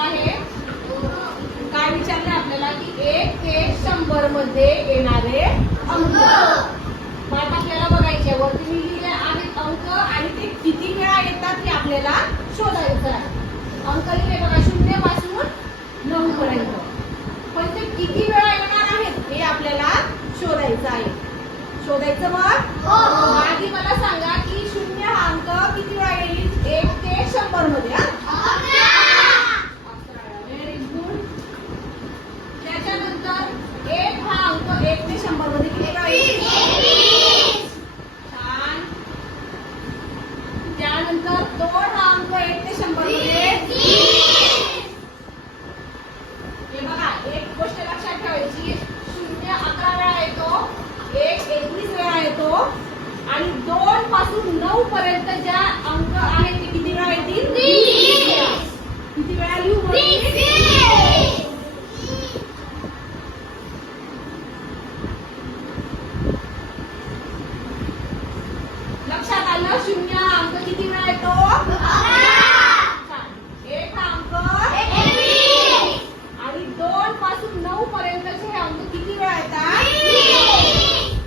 आहे? काय विचारलंय आपल्याला की 1 ते 100 मध्ये येणारे अंक. आता आपल्याला बघायचे वरती लिहिलेले आहेत अंक आणि ते किती वेळा येतात हे आपल्याला शोधायचं आहे. अंक लिहिले बघा 0 पासून 9 पर्यंत. पण ते किती वेळा येणार आहेत हे आपल्याला शोधायचं आहे. शोधायचं मग आधी मला सांगा की 0 हा अंक किती वेळा येईल 1 ते 100 मध्ये? Very good. त्याच्यानंतर 1 हा अंक 1 ते 100 मध्ये किती वेळा येईल? छान. त्यानंतर 2 हा अंक 1 ते 100 मध्ये हे बघा एक गोष्ट लक्षात ठेवायची 0 11 वेळा येतो, 1 21 वेळा येतो आणि 2 पासून 9 पर्यंत ज्या अंक आहेत ते किती वेळा येतील? 30 वेळा. किती वेळा लिहू? 30. लक्षात आलं? 0 हा अंक किती वेळा येतो? 1 हा अंक 21 आणि 2 पासून 9 पर्यंतचे हे अंक किती वेळा येतात?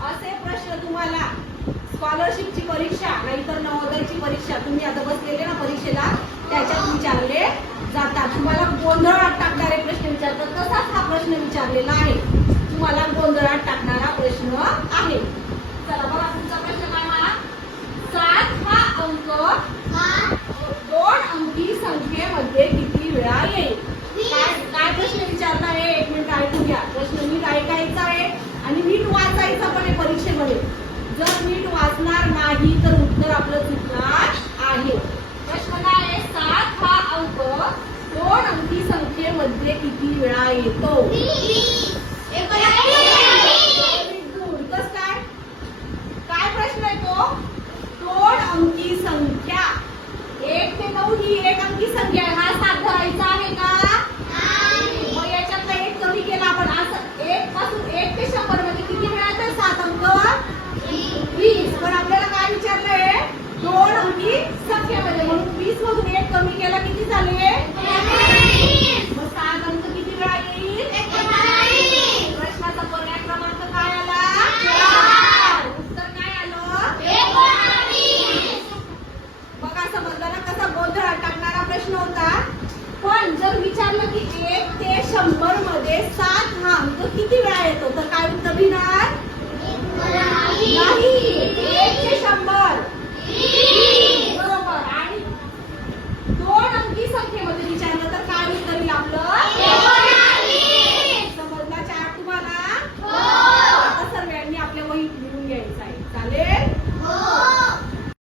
असे प्रश्न तुम्हाला स्कॉलरशिपची परीक्षा नाहीतर नवोदयची परीक्षा तुम्ही आता बसलेले ना परीक्षेला त्याच्यात विचारले जातात. तुम्हाला गोंधळात टाकणारे प्रश्न विचारतात. तसाच हा प्रश्न विचारलेला आहे. तुम्हाला गोंधळात टाकणारा प्रश्न आहे. चला बघा तुमचा प्रश्न काय म्हणा? 7 हा अंक 2 अंकी संख्येमध्ये किती वेळा येईल? काय प्रश्न विचारला आहे? 1 मिनिट ऐकून घ्या. प्रश्न नीट ऐकायचा आहे आणि नीट वाचायचा पण आहे परीक्षेमध्ये. जर नीट वाचणार नाही तर उत्तर आपलं चुकणार आहे. प्रश्न काय आहे? 7 हा अंक 2 अंकी संख्येमध्ये किती वेळा येतो? काय प्रश्न आहे तो? 2 अंकी संख्या 1 ते 9 ही 1 अंकी संख्या आहे. हा 7 धरायचा आहे का? मग याच्यातला 1 कमी केला आपण. असं 1 पासून 1 ते 100 मध्ये किती वेळा येतात 7 अंक? 20. पण आपल्याला काय विचारलंय? 2 अंकी संख्येमध्ये. म्हणून 20 मधून 1 कमी केला किती झाले? मग 7 अंक किती वेळा येईल? प्रश्नाचा पर्याय क्रमांक काय आला? 4. उत्तर काय आलं? बघा समजलं ना कसा गोंधळात टाकणारा प्रश्न होता. पण जर विचारलं की 1 ते 100 मध्ये 7 हा अंक किती वेळा येतो तर काय उत्तर लिहिणार? नाही. 1 ते 100 बरोबर. आणि 2 अंकी संख्येमध्ये विचारलं तर काय उत्तर येईल आपलं? समजला चार्ट तुम्हाला? आता सर्वांनी आपल्या वहीत लिहून घ्यायचं आहे. चालेल?